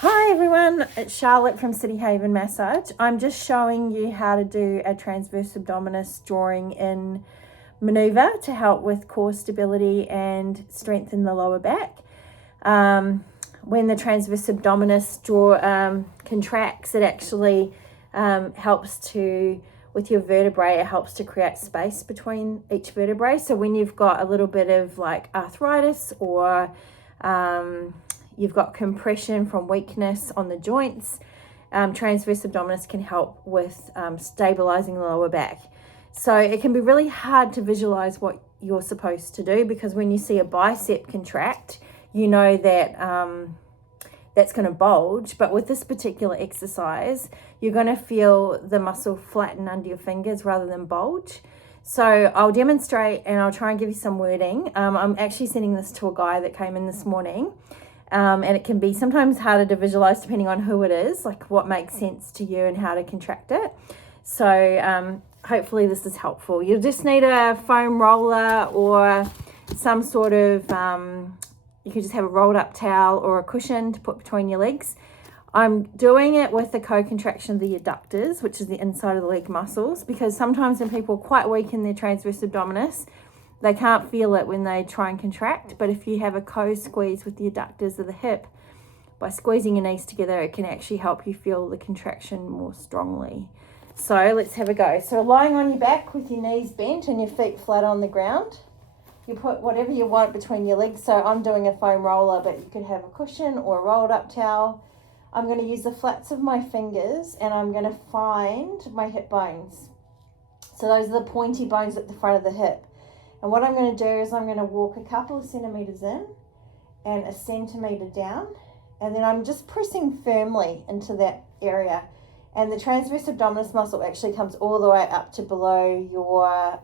Hi everyone, it's Charlotte from City Haven Massage. I'm just showing you how to do a transverse abdominis drawing in maneuver to help with core stability and strengthen the lower back. When the transverse abdominis contracts, it actually helps to, with your vertebrae, it helps to create space between each vertebrae. So when you've got a little bit of like arthritis or you've got compression from weakness on the joints, transverse abdominis can help with stabilizing the lower back. So it can be really hard to visualize what you're supposed to do, because when you see a bicep contract, you know that that's going to bulge. But with this particular exercise, you're going to feel the muscle flatten under your fingers rather than bulge. So I'll demonstrate and I'll try and give you some wording. I'm actually sending this to a guy that came in this morning. And it can be sometimes harder to visualize depending on who it is, like what makes sense to you and how to contract it. So hopefully this is helpful. You'll just need a foam roller or some sort of, you could just have a rolled up towel or a cushion to put between your legs. I'm doing it with the co-contraction of the adductors, which is the inside of the leg muscles, because sometimes when people are quite weak in their transverse abdominis, they can't feel it when they try and contract. But if you have a co-squeeze with the adductors of the hip, by squeezing your knees together, it can actually help you feel the contraction more strongly. So let's have a go. So lying on your back with your knees bent and your feet flat on the ground. You put whatever you want between your legs. So I'm doing a foam roller, but you could have a cushion or a rolled up towel. I'm going to use the flats of my fingers and I'm going to find my hip bones. So those are the pointy bones at the front of the hip. And what I'm going to do is I'm going to walk a couple of centimeters in and a centimeter down, and then I'm just pressing firmly into that area. And the transverse abdominis muscle actually comes all the way up to below your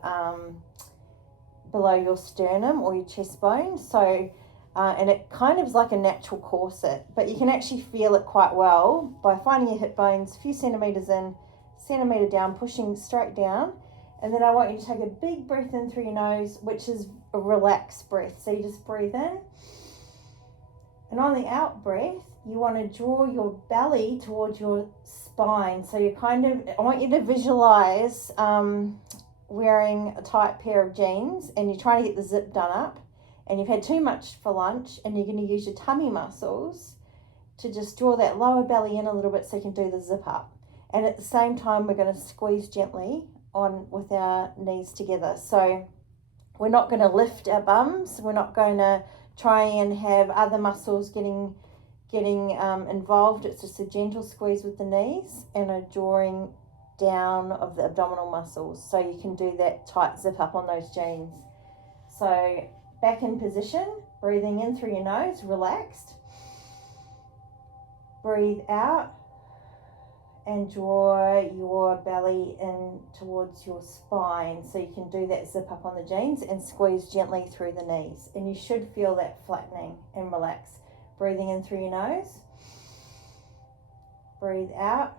sternum or your chest bone. So, and it kind of is like a natural corset, but you can actually feel it quite well by finding your hip bones, a few centimeters in, centimeter down, pushing straight down. And then I want you to take a big breath in through your nose, which is a relaxed breath. So you just breathe in. And on the out breath, you want to draw your belly towards your spine. So you I want you to visualize wearing a tight pair of jeans and you're trying to get the zip done up. And you've had too much for lunch and you're going to use your tummy muscles to just draw that lower belly in a little bit so you can do the zip up. And at the same time, we're going to squeeze gently on with our knees together. So we're not going to lift our bums. We're not going to try and have other muscles getting involved. It's just a gentle squeeze with the knees and a drawing down of the abdominal muscles. So you can do that tight zip up on those jeans. So back in position, breathing in through your nose, relaxed. Breathe out. And draw your belly in towards your spine so you can do that zip up on the jeans and squeeze gently through the knees. And you should feel that flattening and relax. Breathing in through your nose. Breathe out.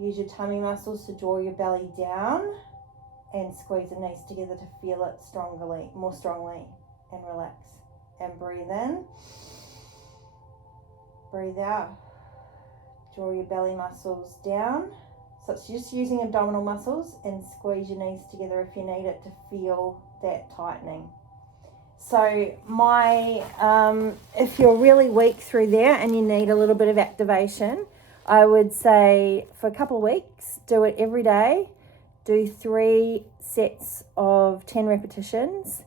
Use your tummy muscles to draw your belly down and squeeze the knees together to feel it more strongly, and relax. And breathe in. Breathe out. Draw your belly muscles down. So it's just using abdominal muscles, and squeeze your knees together if you need it to feel that tightening. So if you're really weak through there and you need a little bit of activation, I would say for a couple of weeks, do it every day. Do 3 sets of 10 repetitions.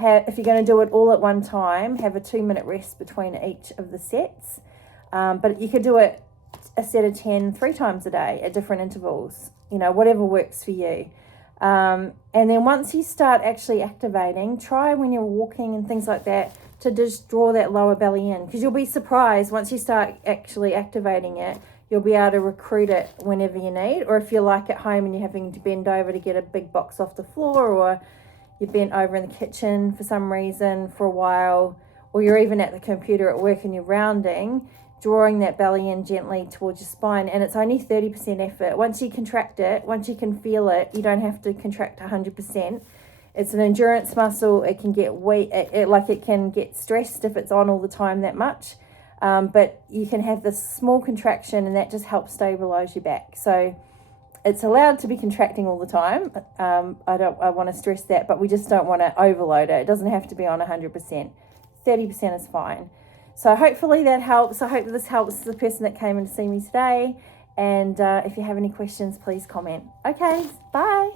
If you're going to do it all at one time, have a 2-minute rest between each of the sets. But you could do it a set of 10 3 times a day at different intervals, whatever works for you. And then once you start actually activating, try when you're walking and things like that to just draw that lower belly in, because you'll be surprised once you start actually activating it, you'll be able to recruit it whenever you need. Or if you're like at home and you're having to bend over to get a big box off the floor, or you've bent over in the kitchen for some reason for a while, or you're even at the computer at work and you're rounding, drawing that belly in gently towards your spine. And it's only 30% effort. Once you contract it, once you can feel it, you don't have to contract 100%. It's an endurance muscle. It can get weak, it can get stressed if it's on all the time that much. but you can have this small contraction and that just helps stabilize your back. So it's allowed to be contracting all the time. I want to stress that, but we just don't want to overload it. It doesn't have to be on 100%. 30% is fine. So hopefully that helps. I hope this helps the person that came in to see me today. And if you have any questions, please comment. Okay, bye.